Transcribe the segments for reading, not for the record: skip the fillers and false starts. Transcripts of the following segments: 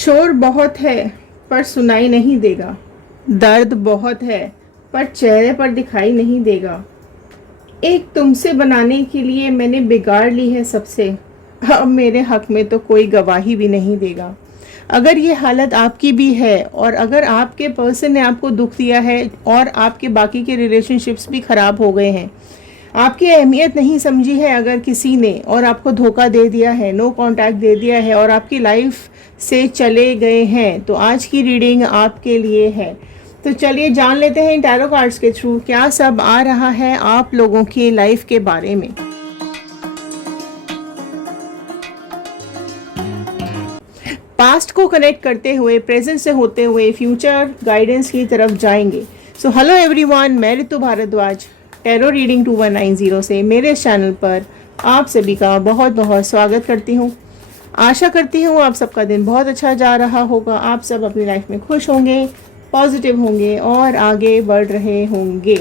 शोर बहुत है पर सुनाई नहीं देगा, दर्द बहुत है पर चेहरे पर दिखाई नहीं देगा। एक तुमसे बनाने के लिए मैंने बिगाड़ ली है सबसे, अब मेरे हक में तो कोई गवाही भी नहीं देगा। अगर ये हालत आपकी भी है और अगर आपके पर्सन ने आपको दुख दिया है और आपके बाकी के रिलेशनशिप्स भी ख़राब हो गए हैं, आपकी अहमियत नहीं समझी है अगर किसी ने और आपको धोखा दे दिया है, नो कांटेक्ट दे दिया है और आपकी लाइफ से चले गए हैं, तो आज की रीडिंग आपके लिए है। तो चलिए जान लेते हैं टैरो कार्ड्स के थ्रू क्या सब आ रहा है आप लोगों की लाइफ के बारे में। पास्ट को कनेक्ट करते हुए प्रेजेंट से होते हुए फ्यूचर गाइडेंस की तरफ जाएंगे। सो हेलो एवरीवन, मैं ऋतु भारद्वाज टैरो रीडिंग 2190 से मेरे चैनल पर आप सभी का बहुत बहुत स्वागत करती हूँ। आशा करती हूँ आप सबका दिन बहुत अच्छा जा रहा होगा, आप सब अपनी लाइफ में खुश होंगे, पॉजिटिव होंगे और आगे बढ़ रहे होंगे।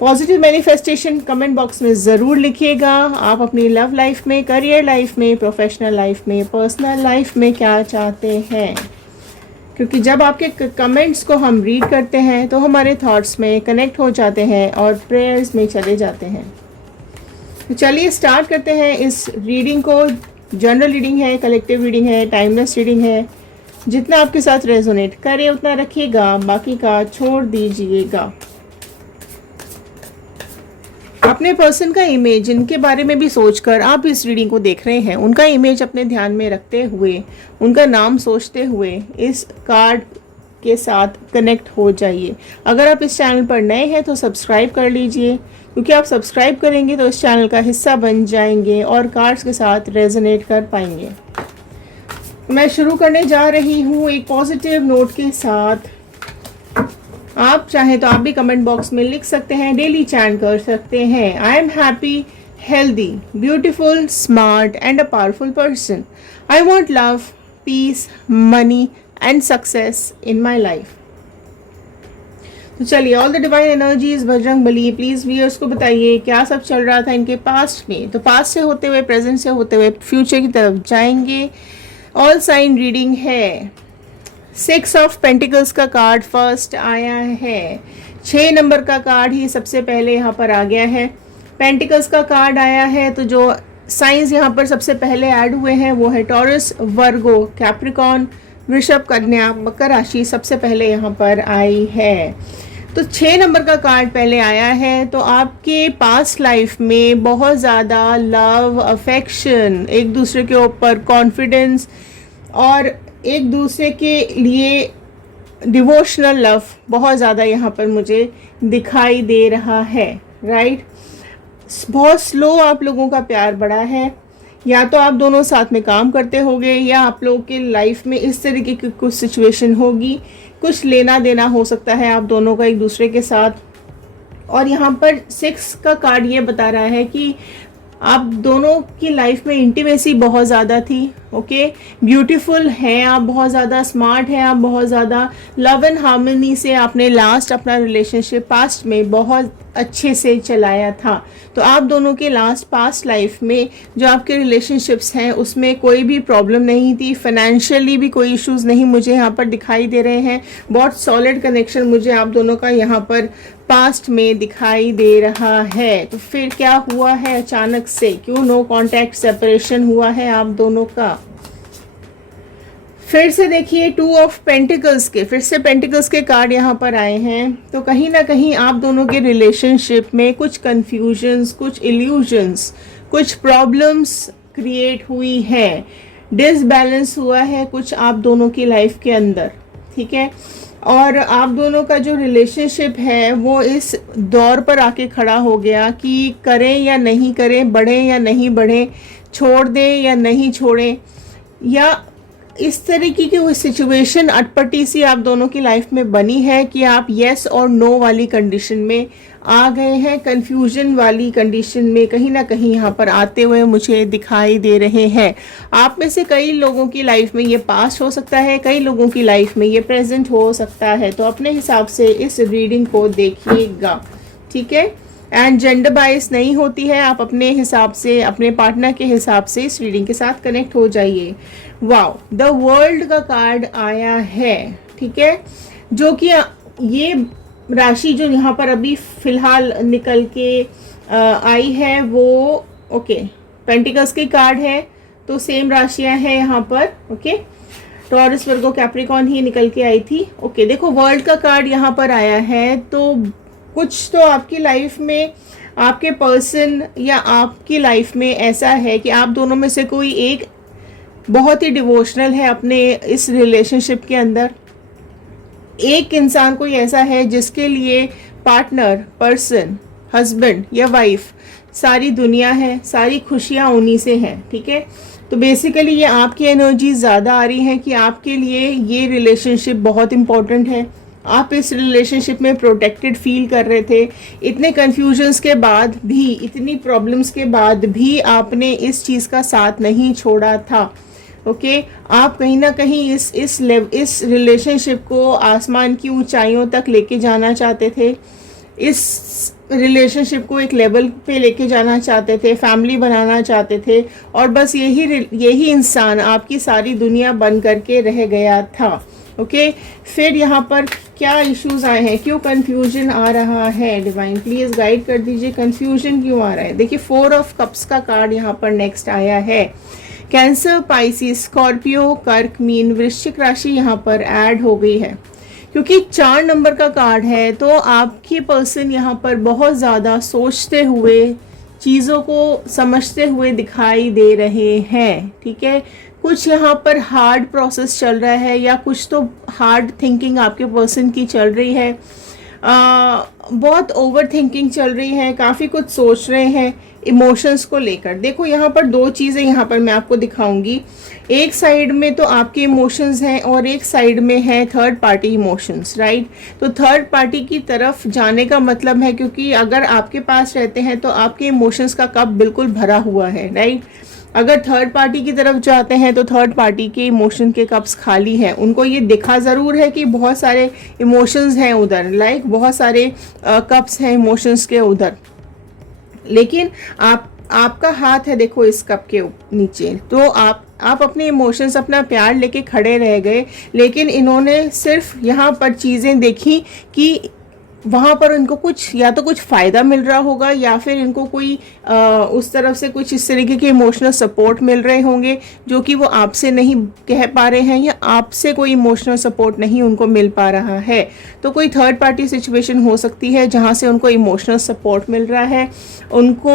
पॉजिटिव मैनिफेस्टेशन कमेंट बॉक्स में ज़रूर लिखिएगा। आप अपनी लव लाइफ में, करियर लाइफ में, प्रोफेशनल लाइफ में, पर्सनल लाइफ में क्या चाहते हैं, क्योंकि जब आपके कमेंट्स को हम रीड करते हैं तो हमारे थॉट्स में कनेक्ट हो जाते हैं और प्रेयर्स में चले जाते हैं। तो चलिए स्टार्ट करते हैं इस रीडिंग को। जनरल रीडिंग है, कलेक्टिव रीडिंग है, टाइमलेस रीडिंग है। जितना आपके साथ रेजोनेट करे उतना रखिएगा, बाकी का छोड़ दीजिएगा। अपने पर्सन का इमेज, जिनके बारे में भी सोचकर आप इस रीडिंग को देख रहे हैं, उनका इमेज अपने ध्यान में रखते हुए, उनका नाम सोचते हुए इस कार्ड के साथ कनेक्ट हो जाइए। अगर आप इस चैनल पर नए हैं तो सब्सक्राइब कर लीजिए, क्योंकि आप सब्सक्राइब करेंगे तो इस चैनल का हिस्सा बन जाएंगे और कार्ड्स के साथ रेजोनेट कर पाएंगे। मैं शुरू करने जा रही हूँ एक पॉजिटिव नोट के साथ। आप चाहें तो आप भी कमेंट बॉक्स में लिख सकते हैं, डेली चैंट कर सकते हैं। I am happy, healthy, beautiful, smart and a powerful person. I want love, peace, money and success in my life. तो चलिए, all the divine energies, Bajrang Bali, please viewers को बताइए क्या सब चल रहा था इनके पास्ट में। तो पास्ट से होते हुए, प्रेजेंट से होते हुए फ्यूचर की तरफ जाएंगे। ऑल साइन रीडिंग है। 6 ऑफ पेंटिकल्स का कार्ड फर्स्ट आया है। 6 नंबर का कार्ड ही सबसे पहले यहाँ पर आ गया है। पेंटिकल्स का कार्ड आया है, तो जो साइंस यहाँ पर सबसे पहले ऐड हुए हैं वो है टॉरस, वर्गो, कैप्रिकॉन, वृषभ, कन्या, मकर राशि सबसे पहले यहाँ पर आई है। तो 6 नंबर का कार्ड पहले आया है। तो आपके पास्ट लाइफ में बहुत ज़्यादा लव, अफेक्शन, एक दूसरे के ऊपर कॉन्फिडेंस और एक दूसरे के लिए डिवोशनल लव बहुत ज़्यादा यहाँ पर मुझे दिखाई दे रहा है, राइट। बहुत स्लो आप लोगों का प्यार बढ़ा है, या तो आप दोनों साथ में काम करते होंगे या आप लोगों की लाइफ में इस तरीके की कुछ सिचुएशन होगी, कुछ लेना देना हो सकता है आप दोनों का एक दूसरे के साथ। और यहाँ पर 6 का कार्ड ये बता रहा है कि आप दोनों की लाइफ में इंटीमेसी बहुत ज़्यादा थी। ओके, ब्यूटीफुल हैं आप, बहुत ज़्यादा स्मार्ट हैं आप, बहुत ज़्यादा लव एंड हार्मनी से आपने लास्ट अपना रिलेशनशिप पास्ट में बहुत अच्छे से चलाया था। तो आप दोनों के लास्ट पास्ट लाइफ में जो आपके रिलेशनशिप्स हैं उसमें कोई भी प्रॉब्लम नहीं थी, फाइनेंशियली भी कोई इश्यूज नहीं मुझे यहाँ पर दिखाई दे रहे हैं। बहुत सॉलिड कनेक्शन मुझे आप दोनों का यहाँ पर पास्ट में दिखाई दे रहा है। तो फिर क्या हुआ है अचानक से, क्यों नो कांटेक्ट, सेपरेशन हुआ है आप दोनों का। फिर से देखिए 2 ऑफ पेंटिकल्स के, फिर से पेंटिकल्स के कार्ड यहाँ पर आए हैं। तो कहीं ना कहीं आप दोनों के रिलेशनशिप में कुछ कंफ्यूजन्स, कुछ इल्यूजन्स, कुछ प्रॉब्लम्स क्रिएट हुई है, डिसबैलेंस हुआ है कुछ आप दोनों की लाइफ के अंदर, ठीक है। और आप दोनों का जो रिलेशनशिप है वो इस दौर पर आके खड़ा हो गया कि करें या नहीं करें, बढ़ें या नहीं बढ़ें, छोड़ दें या नहीं छोड़ें, या इस तरीके की वो सिचुएशन अटपटी सी आप दोनों की लाइफ में बनी है कि आप येस और नो वाली कंडीशन में आ गए हैं, कंफ्यूजन वाली कंडीशन में कहीं ना कहीं यहाँ पर आते हुए मुझे दिखाई दे रहे हैं। आप में से कई लोगों की लाइफ में ये पास्ट हो सकता है, कई लोगों की लाइफ में ये प्रेजेंट हो सकता है। तो अपने हिसाब से इस रीडिंग को देखिएगा, ठीक है। एंड जेंडर बायस नहीं होती है, आप अपने हिसाब से, अपने पार्टनर के हिसाब से इस रीडिंग के साथ कनेक्ट हो जाइए। वाओ, द वर्ल्ड का कार्ड आया है, ठीक है, जो कि ये राशि जो यहाँ पर अभी फिलहाल निकल के आई है वो ओके पेंटिकल्स की कार्ड है, तो सेम राशियां हैं यहाँ पर। ओके, टॉरस, वर्गो, कैप्रिकॉर्न ही निकल के आई थी। ओके, देखो वर्ल्ड का कार्ड यहाँ पर आया है, तो कुछ तो आपकी लाइफ में, आपके पर्सन या आपकी लाइफ में ऐसा है कि आप दोनों में से कोई एक बहुत ही डिवोशनल है अपने इस रिलेशनशिप के अंदर। एक इंसान कोई ऐसा है जिसके लिए पार्टनर, पर्सन, हस्बैंड या वाइफ सारी दुनिया है, सारी खुशियाँ उन्हीं से हैं, ठीक है। तो बेसिकली ये आपकी एनर्जी ज़्यादा आ रही है कि आपके लिए ये रिलेशनशिप बहुत इम्पोर्टेंट है। आप इस रिलेशनशिप में प्रोटेक्टेड फील कर रहे थे, इतने कन्फ्यूजन्स के बाद भी, इतनी प्रॉब्लम्स के बाद भी आपने इस चीज़ का साथ नहीं छोड़ा था। ओके, आप कहीं ना कहीं इस रिलेशनशिप को आसमान की ऊंचाइयों तक लेके जाना चाहते थे, इस रिलेशनशिप को एक लेवल पे लेके जाना चाहते थे, फैमिली बनाना चाहते थे, और बस यही इंसान आपकी सारी दुनिया बन करके रह गया था। ओके, फिर यहाँ पर क्या इश्यूज आए हैं, क्यों कंफ्यूजन आ रहा है, डिवाइन प्लीज गाइड कर दीजिए, कंफ्यूजन क्यों आ रहा है। देखिए 4 ऑफ कप्स का कार्ड यहाँ पर नेक्स्ट आया है। कैंसर, पाइसिस, स्कॉर्पियो, कर्क, मीन, वृश्चिक राशि यहाँ पर ऐड हो गई है, क्योंकि 4 नंबर का कार्ड है। तो आपके पर्सन यहाँ पर बहुत ज़्यादा सोचते हुए, चीज़ों को समझते हुए दिखाई दे रहे हैं, ठीक है। कुछ यहाँ पर हार्ड प्रोसेस चल रहा है, या कुछ तो हार्ड थिंकिंग आपके पर्सन की चल रही है, बहुत ओवर थिंकिंग चल रही है, काफ़ी कुछ सोच रहे हैं इमोशंस को लेकर। देखो यहाँ पर 2 चीज़ें यहाँ पर मैं आपको दिखाऊंगी। एक साइड में तो आपके इमोशंस हैं और एक साइड में है थर्ड पार्टी इमोशंस, राइट। तो थर्ड पार्टी की तरफ जाने का मतलब है, क्योंकि अगर आपके पास रहते हैं तो आपके इमोशंस का कप बिल्कुल भरा हुआ है, राइट। अगर थर्ड पार्टी की तरफ जाते हैं तो थर्ड पार्टी के इमोशन के कप्स खाली हैं। उनको ये दिखा ज़रूर है कि बहुत सारे इमोशंस हैं उधर, लाइक बहुत सारे कप्स हैं इमोशंस के उधर, लेकिन आपका हाथ है देखो इस कप के नीचे। तो आप अपने इमोशंस, अपना प्यार लेके खड़े रह गए, लेकिन इन्होंने सिर्फ यहाँ पर चीज़ें देखी कि वहाँ पर इनको कुछ, या तो कुछ फ़ायदा मिल रहा होगा, या फिर इनको कोई उस तरफ से कुछ इस तरीके के इमोशनल सपोर्ट मिल रहे होंगे जो कि वो आपसे नहीं कह पा रहे हैं, या आपसे कोई इमोशनल सपोर्ट नहीं उनको मिल पा रहा है। तो कोई थर्ड पार्टी सिचुएशन हो सकती है जहाँ से उनको इमोशनल सपोर्ट मिल रहा है, उनको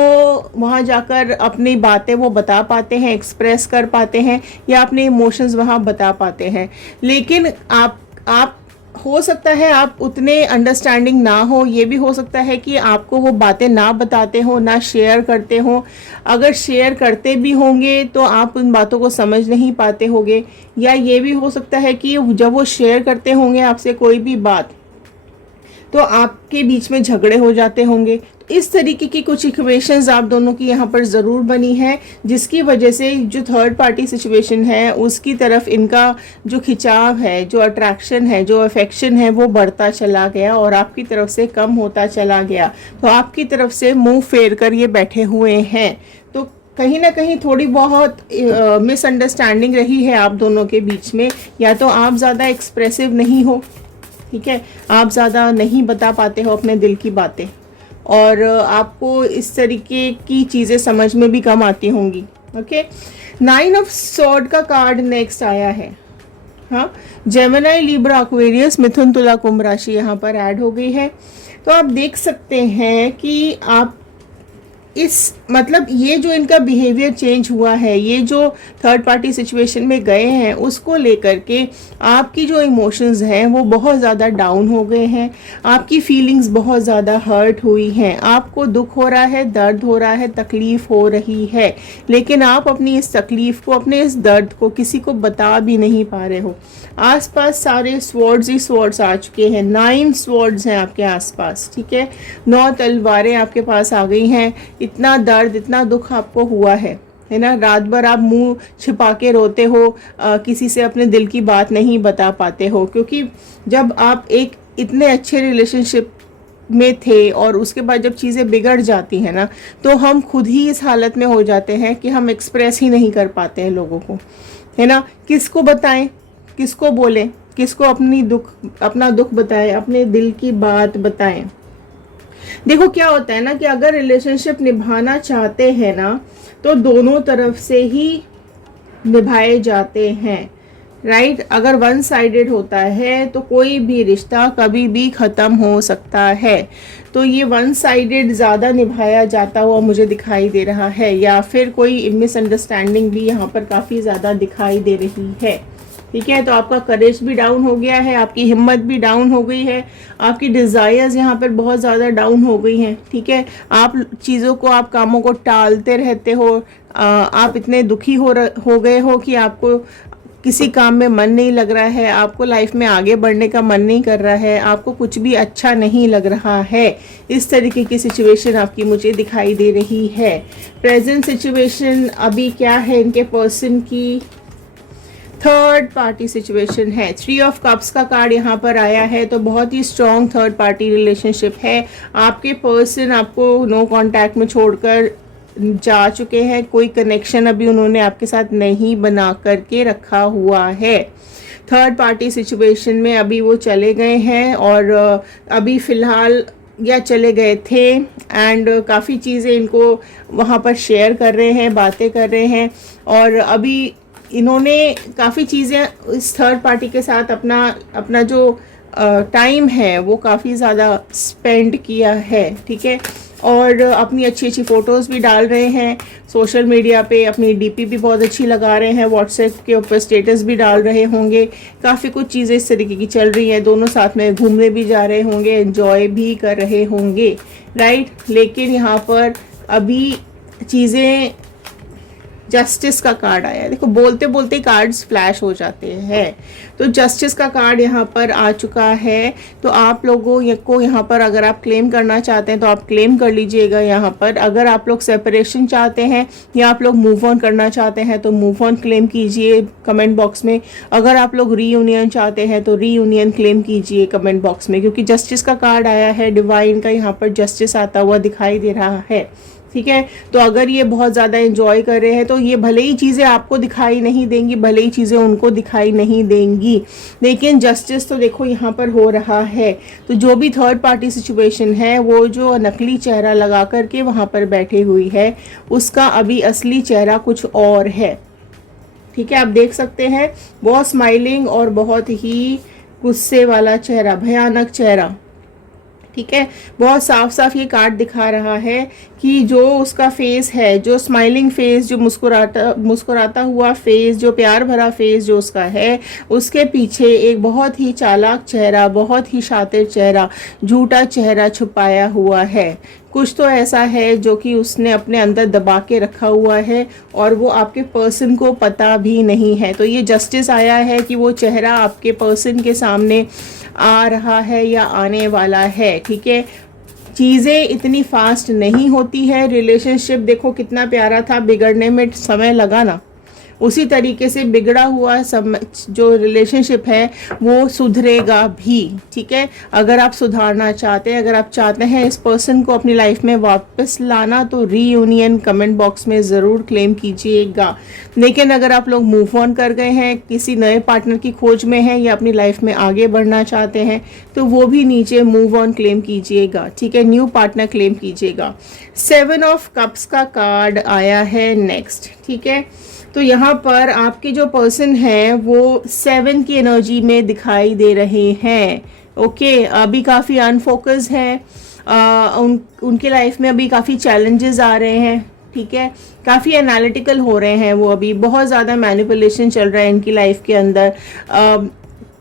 वहाँ जाकर अपनी बातें वो बता पाते हैं, एक्सप्रेस कर पाते हैं, या अपने इमोशंस वहाँ बता पाते हैं। लेकिन आप हो सकता है आप उतने अंडरस्टैंडिंग ना हो, ये भी हो सकता है कि आपको वो बातें ना बताते हो, ना शेयर करते हो। अगर शेयर करते भी होंगे तो आप उन बातों को समझ नहीं पाते होंगे, या ये भी हो सकता है कि जब वो शेयर करते होंगे आपसे कोई भी बात, तो आपके बीच में झगड़े हो जाते होंगे। तो इस तरीके की कुछ इक्वेशंस आप दोनों की यहाँ पर ज़रूर बनी है, जिसकी वजह से जो थर्ड पार्टी सिचुएशन है उसकी तरफ इनका जो खिंचाव है, जो अट्रैक्शन है, जो अफेक्शन है, वो बढ़ता चला गया और आपकी तरफ से कम होता चला गया। तो आपकी तरफ से मुंह फेर कर ये बैठे हुए हैं। तो कहीं ना कहीं थोड़ी बहुत मिसअंडरस्टैंडिंग रही है आप दोनों के बीच में, या तो आप ज़्यादा एक्सप्रेसिव नहीं हो, ठीक है, आप ज़्यादा नहीं बता पाते हो अपने दिल की बातें, और आपको इस तरीके की चीज़ें समझ में भी कम आती होंगी। ओके, 9 ऑफ सॉर्ड का कार्ड नेक्स्ट आया है। हाँ, जेमिनी, लिब्रा, एक्वेरियस, मिथुन, तुला, कुंभ राशि यहाँ पर ऐड हो गई है। तो आप देख सकते हैं कि आप मतलब ये जो इनका बिहेवियर चेंज हुआ है, ये जो थर्ड पार्टी सिचुएशन में गए हैं उसको लेकर के आपकी जो इमोशंस हैं वो बहुत ज़्यादा डाउन हो गए हैं, आपकी फीलिंग्स बहुत ज़्यादा हर्ट हुई हैं, आपको दुख हो रहा है, दर्द हो रहा है, तकलीफ़ हो रही है, लेकिन आप अपनी इस तकलीफ़ को, अपने इस दर्द को किसी को बता भी नहीं पा रहे हो। आसपास सारे स्वॉर्ड्स ही स्वॉर्ड्स आ चुके हैं, 9 स्वॉर्ड्स हैं आपके आसपास, ठीक है, 9 तलवारें आपके पास आ गई हैं। इतना दर्द, इतना दुख आपको हुआ है ना, रात भर आप मुंह छिपा के रोते हो, किसी से अपने दिल की बात नहीं बता पाते हो, क्योंकि जब आप एक इतने अच्छे रिलेशनशिप में थे और उसके बाद जब चीज़ें बिगड़ जाती हैं ना, तो हम खुद ही इस हालत में हो जाते हैं कि हम एक्सप्रेस ही नहीं कर पाते हैं लोगों को, है ना। किसको बताएं, किसको बोलें, किसको अपना दुख बताएं, अपने दिल की बात बताएं। देखो क्या होता है ना कि अगर रिलेशनशिप निभाना चाहते हैं ना, तो दोनों तरफ से ही निभाए जाते हैं, राइट। अगर वन साइडेड होता है तो कोई भी रिश्ता कभी भी ख़त्म हो सकता है। तो ये वन साइडेड ज़्यादा निभाया जाता हुआ मुझे दिखाई दे रहा है, या फिर कोई मिसअंडरस्टैंडिंग भी यहाँ पर काफ़ी ज़्यादा दिखाई दे रही है, ठीक है। तो आपका करेज भी डाउन हो गया है, आपकी हिम्मत भी डाउन हो गई है, आपकी डिज़ायर्स यहाँ पर बहुत ज़्यादा डाउन हो गई हैं, ठीक है। आप चीज़ों को, आप कामों को टालते रहते हो, आप इतने दुखी हो गए हो कि आपको किसी काम में मन नहीं लग रहा है, आपको लाइफ में आगे बढ़ने का मन नहीं कर रहा है, आपको कुछ भी अच्छा नहीं लग रहा है। इस तरीके की सिचुएशन आपकी मुझे दिखाई दे रही है। प्रेजेंट सिचुएशन अभी क्या है इनके पर्सन की, थर्ड पार्टी सिचुएशन है। 3 ऑफ कप्स का कार्ड यहाँ पर आया है, तो बहुत ही स्ट्रॉन्ग थर्ड पार्टी रिलेशनशिप है। आपके पर्सन आपको नो कांटेक्ट में छोड़कर जा चुके हैं, कोई कनेक्शन अभी उन्होंने आपके साथ नहीं बना करके रखा हुआ है। थर्ड पार्टी सिचुएशन में अभी वो चले गए हैं, और अभी फ़िलहाल या चले गए थे, एंड काफ़ी चीज़ें इनको वहाँ पर शेयर कर रहे हैं, बातें कर रहे हैं, और अभी इन्होंने काफ़ी चीज़ें इस थर्ड पार्टी के साथ अपना जो टाइम है वो काफ़ी ज़्यादा स्पेंड किया है, ठीक है। और अपनी अच्छी अच्छी फ़ोटोज़ भी डाल रहे हैं सोशल मीडिया पे, अपनी डीपी भी बहुत अच्छी लगा रहे हैं, व्हाट्सएप के ऊपर स्टेटस भी डाल रहे होंगे, काफ़ी कुछ चीज़ें इस तरीके की चल रही हैं। दोनों साथ में घूमने भी जा रहे होंगे, एंजॉय भी कर रहे होंगे, राइट। लेकिन यहाँ पर अभी चीज़ें, जस्टिस का कार्ड आया है। देखो बोलते बोलते कार्ड्स फ्लैश हो जाते हैं, तो जस्टिस का कार्ड यहाँ पर आ चुका है। तो आप लोगों को यहाँ पर अगर आप क्लेम करना चाहते हैं तो आप क्लेम कर लीजिएगा यहाँ पर। अगर आप लोग सेपरेशन चाहते हैं या आप लोग मूव ऑन करना चाहते हैं तो मूव ऑन क्लेम कीजिए कमेंट बॉक्स में। अगर आप लोग रीयूनियन चाहते हैं तो रीयूनियन क्लेम कीजिए कमेंट बॉक्स में, क्योंकि जस्टिस का कार्ड आया है, डिवाइन का यहाँ पर जस्टिस आता हुआ दिखाई दे रहा है, ठीक है। तो अगर ये बहुत ज़्यादा एंजॉय कर रहे हैं तो ये भले ही चीज़ें आपको दिखाई नहीं देंगी, भले ही चीज़ें उनको दिखाई नहीं देंगी, लेकिन जस्टिस तो देखो यहाँ पर हो रहा है। तो जो भी थर्ड पार्टी सिचुएशन है, वो जो नकली चेहरा लगा करके वहाँ पर बैठी हुई है, उसका अभी असली चेहरा कुछ और है, ठीक है। आप देख सकते हैं बहुत स्माइलिंग और बहुत ही गुस्से वाला चेहरा, भयानक चेहरा, ठीक है। बहुत साफ साफ ये कार्ड दिखा रहा है कि जो उसका फेस है, जो स्माइलिंग फेस, जो मुस्कुराता हुआ फेस, जो प्यार भरा फेस जो उसका है, उसके पीछे एक बहुत ही चालाक चेहरा, बहुत ही शातिर चेहरा, झूठा चेहरा छुपाया हुआ है। कुछ तो ऐसा है जो कि उसने अपने अंदर दबा के रखा हुआ है और वो आपके पर्सन को पता भी नहीं है। तो ये जस्टिस आया है कि वो चेहरा आपके पर्सन के सामने आ रहा है या आने वाला है, ठीक है। चीज़ें इतनी फास्ट नहीं होती है। रिलेशनशिप देखो कितना प्यारा था, बिगड़ने में समय लगा ना, उसी तरीके से बिगड़ा हुआ जो रिलेशनशिप है वो सुधरेगा भी, ठीक है। अगर आप सुधारना चाहते हैं, अगर आप चाहते हैं इस पर्सन को अपनी लाइफ में वापस लाना, तो रीयूनियन कमेंट बॉक्स में ज़रूर क्लेम कीजिएगा। लेकिन अगर आप लोग मूव ऑन कर गए हैं, किसी नए पार्टनर की खोज में हैं या अपनी लाइफ में आगे बढ़ना चाहते हैं, तो वो भी नीचे मूव ऑन क्लेम कीजिएगा, ठीक है। न्यू पार्टनर क्लेम कीजिएगा। 7 ऑफ कप्स का कार्ड आया है नेक्स्ट, ठीक है। तो यहाँ पर आपके जो पर्सन है वो 7 की एनर्जी में दिखाई दे रहे हैं, ओके। अभी काफ़ी अनफोकस हैं, उनके लाइफ में अभी काफ़ी चैलेंजेस आ रहे हैं, ठीक है। काफ़ी एनालिटिकल हो रहे हैं वो, अभी बहुत ज़्यादा मैनिपुलेशन चल रहा है इनकी लाइफ के अंदर।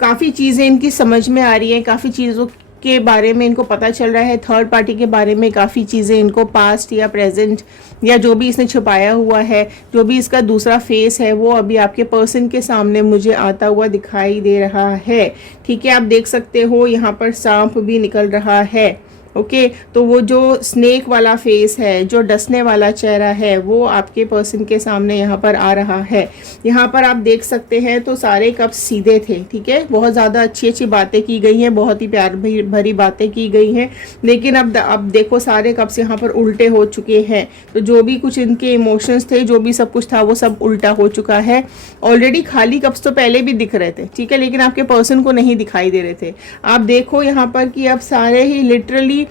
काफ़ी चीज़ें इनकी समझ में आ रही हैं, काफ़ी चीज़ों के बारे में इनको पता चल रहा है, थर्ड पार्टी के बारे में काफ़ी चीज़ें इनको पास्ट या प्रेजेंट या जो भी इसने छुपाया हुआ है, जो भी इसका दूसरा फेस है, वो अभी आपके पर्सन के सामने मुझे आता हुआ दिखाई दे रहा है, ठीक है। आप देख सकते हो यहाँ पर सांप भी निकल रहा है, ओके, तो वो जो स्नेक वाला फेस है, जो डसने वाला चेहरा है, वो आपके पर्सन के सामने यहाँ पर आ रहा है। यहाँ पर आप देख सकते हैं तो सारे कप्स सीधे थे, ठीक है, बहुत ज़्यादा अच्छी अच्छी बातें की गई हैं, बहुत ही प्यार भरी बातें की गई हैं, लेकिन अब देखो सारे कप्स यहाँ पर उल्टे हो चुके हैं। तो जो भी कुछ इनके इमोशंस थे, जो भी सब कुछ था, वो सब उल्टा हो चुका है। ऑलरेडी खाली कप्स तो पहले भी दिख रहे थे, ठीक है, लेकिन आपके पर्सन को नहीं दिखाई दे रहे थे। आप देखो यहाँ पर कि अब सारे ही लिटरली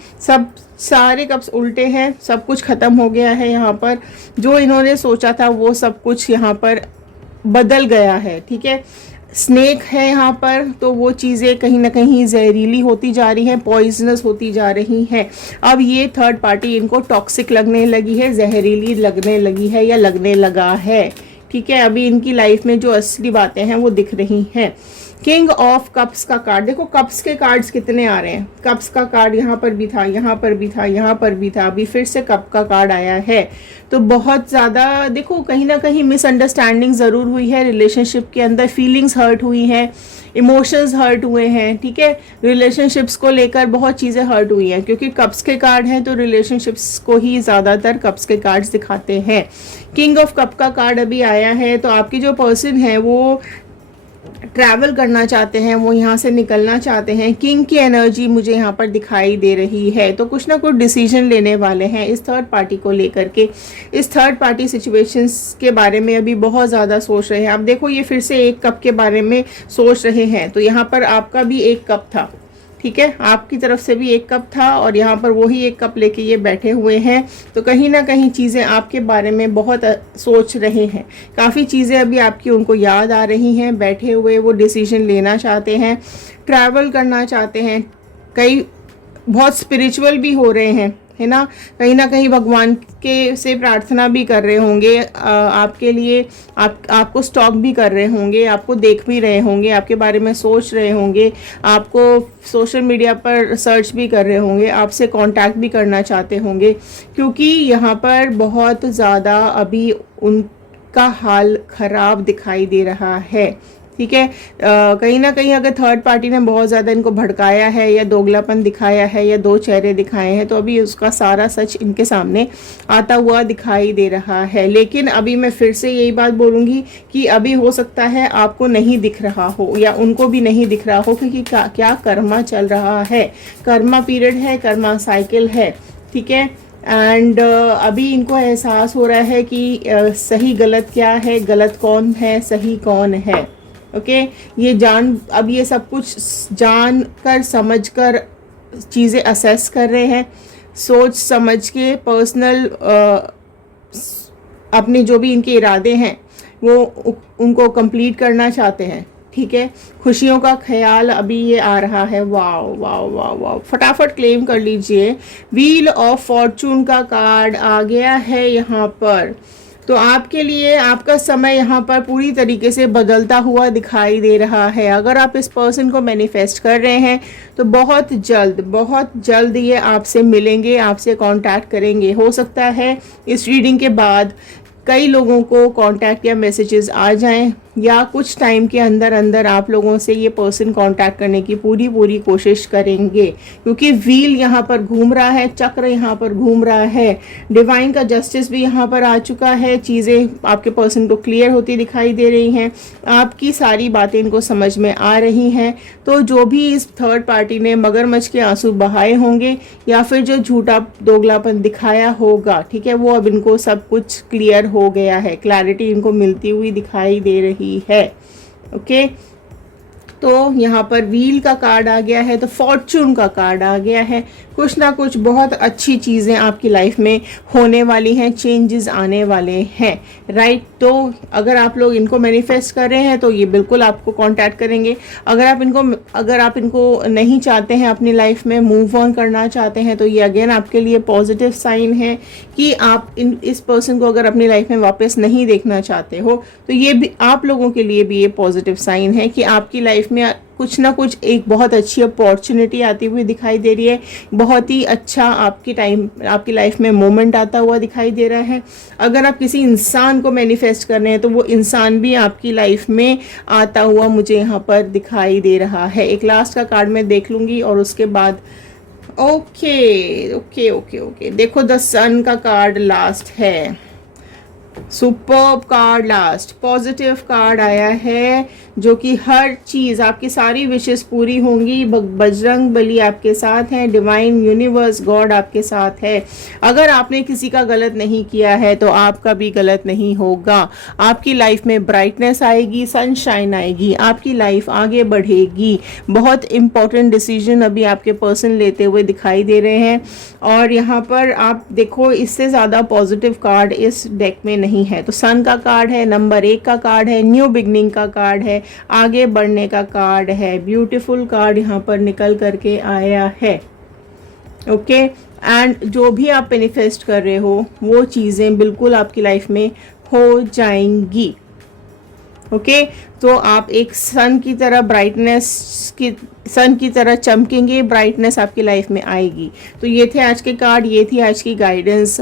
सारे कप्स उल्टे हैं, सब कुछ खत्म हो गया है। यहाँ पर जो इन्होंने सोचा था वो सब कुछ यहाँ पर बदल गया है, ठीक है। स्नेक है यहाँ पर, तो वो चीज़ें कहीं ना कहीं जहरीली होती जा रही हैं, पॉइजनस होती जा रही हैं। अब ये थर्ड पार्टी इनको टॉक्सिक लगने लगी है, जहरीली लगने लगी है या लगने लगा है, ठीक है। अभी इनकी लाइफ में जो असली बातें हैं वो दिख रही हैं। किंग ऑफ कप्स का कार्ड, देखो कप्स के कार्ड्स कितने आ रहे हैं। कप्स का कार्ड यहाँ पर भी था, यहाँ पर भी था, यहाँ पर भी था, अभी फिर से कप का कार्ड आया है। तो बहुत ज़्यादा देखो कहीं ना कहीं मिसअंडरस्टैंडिंग ज़रूर हुई है रिलेशनशिप के अंदर, फीलिंग्स हर्ट हुई हैं, इमोशंस हर्ट हुए हैं, ठीक है। रिलेशनशिप्स को लेकर बहुत चीज़ें हर्ट हुई हैं, क्योंकि कप्स के कार्ड हैं तो रिलेशनशिप्स को ही ज़्यादातर कप्स के कार्ड्स दिखाते हैं। किंग ऑफ कप का कार्ड अभी आया है, तो आपकी जो पर्सन है वो ट्रैवल करना चाहते हैं, वो यहाँ से निकलना चाहते हैं। किंग की एनर्जी मुझे यहाँ पर दिखाई दे रही है, तो कुछ ना कुछ डिसीजन लेने वाले हैं इस थर्ड पार्टी को लेकर के। इस थर्ड पार्टी सिचुएशंस के बारे में अभी बहुत ज़्यादा सोच रहे हैं। अब देखो ये फिर से एक कप के बारे में सोच रहे हैं, तो यहाँ पर आपका भी एक कप था, ठीक है, आपकी तरफ से भी एक कप था और यहाँ पर वही एक कप लेके ये बैठे हुए हैं। तो कहीं ना कहीं चीज़ें आपके बारे में बहुत सोच रहे हैं, काफ़ी चीज़ें अभी आपकी उनको याद आ रही हैं, बैठे हुए वो डिसीजन लेना चाहते हैं, ट्रैवल करना चाहते हैं, कई बहुत स्पिरिचुअल भी हो रहे हैं, है ना कहीं भगवान के से प्रार्थना भी कर रहे होंगे आपके लिए, आपको स्टॉक भी कर रहे होंगे, आपको देख भी रहे होंगे, आपके बारे में सोच रहे होंगे, आपको सोशल मीडिया पर सर्च भी कर रहे होंगे, आपसे कांटेक्ट भी करना चाहते होंगे, क्योंकि यहाँ पर बहुत ज़्यादा अभी उनका हाल ख़राब दिखाई दे रहा है, ठीक है। कहीं ना कहीं अगर थर्ड पार्टी ने बहुत ज़्यादा इनको भड़काया है या दोगलापन दिखाया है या दो चेहरे दिखाए हैं, तो अभी उसका सारा सच इनके सामने आता हुआ दिखाई दे रहा है। लेकिन अभी मैं फिर से यही बात बोलूँगी कि अभी हो सकता है आपको नहीं दिख रहा हो या उनको भी नहीं दिख रहा हो, क्योंकि क्या कर्मा चल रहा है, कर्मा पीरियड है, कर्मा साइकिल है, ठीक है। एंड अभी इनको एहसास हो रहा है कि सही गलत क्या है, गलत कौन है, सही कौन है, ओके। अब ये सब कुछ जान कर समझ कर चीज़ें असेस कर रहे हैं, सोच समझ के पर्सनल अपने जो भी इनके इरादे हैं वो उनको कंप्लीट करना चाहते हैं, ठीक है। खुशियों का ख्याल अभी ये आ रहा है। वाओ वाओ वाओ वाओ, फटाफट क्लेम कर लीजिए। व्हील ऑफ फॉर्चून का कार्ड आ गया है यहाँ पर, तो आपके लिए आपका समय यहाँ पर पूरी तरीके से बदलता हुआ दिखाई दे रहा है। अगर आप इस पर्सन को मैनिफेस्ट कर रहे हैं तो बहुत जल्द ये आपसे मिलेंगे, आपसे कांटेक्ट करेंगे। हो सकता है इस रीडिंग के बाद कई लोगों को कांटेक्ट या मैसेजेस आ जाएं, या कुछ टाइम के अंदर अंदर आप लोगों से ये पर्सन कांटेक्ट करने की पूरी कोशिश करेंगे, क्योंकि व्हील यहाँ पर घूम रहा है, चक्र यहाँ पर घूम रहा है, डिवाइन का जस्टिस भी यहाँ पर आ चुका है। चीज़ें आपके पर्सन को क्लियर होती दिखाई दे रही हैं, आपकी सारी बातें इनको समझ में आ रही हैं। तो जो भी इस थर्ड पार्टी ने मगरमच्छ के आंसू बहाए होंगे या फिर जो झूठा दोगलापन दिखाया होगा, ठीक है, वो अब इनको सब कुछ क्लियर हो गया है, क्लैरिटी इनको मिलती हुई दिखाई दे रही है, ओके। तो यहाँ पर व्हील का कार्ड आ गया है, तो फॉर्चून का कार्ड आ गया है। कुछ ना कुछ बहुत अच्छी चीज़ें आपकी लाइफ में होने वाली हैं, चेंजेस आने वाले हैं, राइट। तो अगर आप लोग इनको मैनिफेस्ट कर रहे हैं तो ये बिल्कुल आपको कांटेक्ट करेंगे। अगर आप इनको नहीं चाहते हैं अपनी लाइफ में, मूव ऑन करना चाहते हैं, तो ये अगेन आपके लिए पॉजिटिव साइन है कि आप इस पर्सन को अगर अपनी लाइफ में वापस नहीं देखना चाहते हो, तो ये भी आप लोगों के लिए भी ये पॉजिटिव साइन है कि आपकी लाइफ में कुछ ना कुछ एक बहुत अच्छी अपॉर्चुनिटी आती हुई दिखाई दे रही है, बहुत ही अच्छा आपकी लाइफ में मोमेंट आता हुआ दिखाई दे रहा है। अगर आप किसी इंसान को मैनिफेस्ट कर रहे हैं तो वो इंसान भी आपकी लाइफ में आता हुआ मुझे यहाँ पर दिखाई दे रहा है। एक लास्ट का कार्ड मैं देख लूँगी और उसके बाद ओके ओके ओके ओके, देखो द सन का कार्ड लास्ट है, superb card last, positive card आया है, जो कि हर चीज़ आपकी सारी विशेष पूरी होंगी। बजरंग बली आपके साथ हैं, डिवाइन यूनिवर्स गॉड आपके साथ है। अगर आपने किसी का गलत नहीं किया है तो आपका भी गलत नहीं होगा। आपकी लाइफ में ब्राइटनेस आएगी, सनशाइन आएगी, आपकी लाइफ आगे बढ़ेगी। बहुत इंपॉर्टेंट डिसीजन अभी आपके पर्सन लेते हुए दिखाई दे रहे हैं। और यहाँ पर आप देखो, इससे ज़्यादा पॉजिटिव कार्ड इस डेक में नहीं है। तो सन का कार्ड है, नंबर 1 का कार्ड है, न्यू बिगनिंग का कार्ड है, आगे बढ़ने का कार्ड है, ब्यूटीफुल कार्ड यहाँ पर निकल करके आया है। ओके, एंड जो भी आप मैनिफेस्ट कर रहे हो वो चीज़ें बिल्कुल आपकी लाइफ में हो जाएंगी। ओके, तो आप एक सन की तरह सन की तरह चमकेंगे, ब्राइटनेस आपकी लाइफ में आएगी। तो ये थे आज के कार्ड, ये थी आज की गाइडेंस।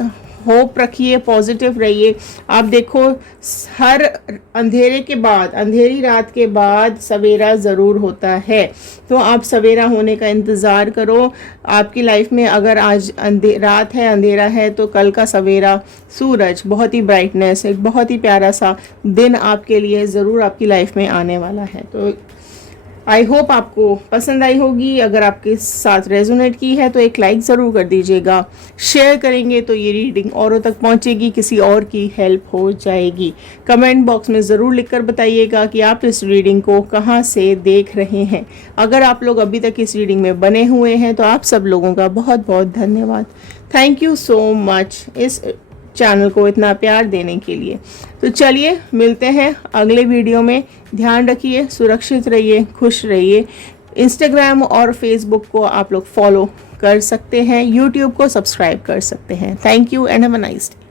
होप रखिए, पॉजिटिव रहिए। आप देखो, हर अंधेरे के बाद, अंधेरी रात के बाद सवेरा ज़रूर होता है। तो आप सवेरा होने का इंतज़ार करो। आपकी लाइफ में अगर आज रात है, अंधेरा है, तो कल का सवेरा, सूरज, बहुत ही ब्राइटनेस, एक बहुत ही प्यारा सा दिन आपके लिए ज़रूर आपकी लाइफ में आने वाला है। तो आई होप आपको पसंद आई होगी। अगर आपके साथ रेजोनेट की है तो एक लाइक ज़रूर कर दीजिएगा। शेयर करेंगे तो ये रीडिंग औरों तक पहुंचेगी, किसी और की हेल्प हो जाएगी। कमेंट बॉक्स में ज़रूर लिखकर बताइएगा कि आप इस रीडिंग को कहां से देख रहे हैं। अगर आप लोग अभी तक इस रीडिंग में बने हुए हैं तो आप सब लोगों का बहुत बहुत धन्यवाद। थैंक यू सो मच इस चैनल को इतना प्यार देने के लिए। तो चलिए मिलते हैं अगले वीडियो में। ध्यान रखिए, सुरक्षित रहिए, खुश रहिए। इंस्टाग्राम और फेसबुक को आप लोग फॉलो कर सकते हैं, यूट्यूब को सब्सक्राइब कर सकते हैं। Thank you and have a nice day.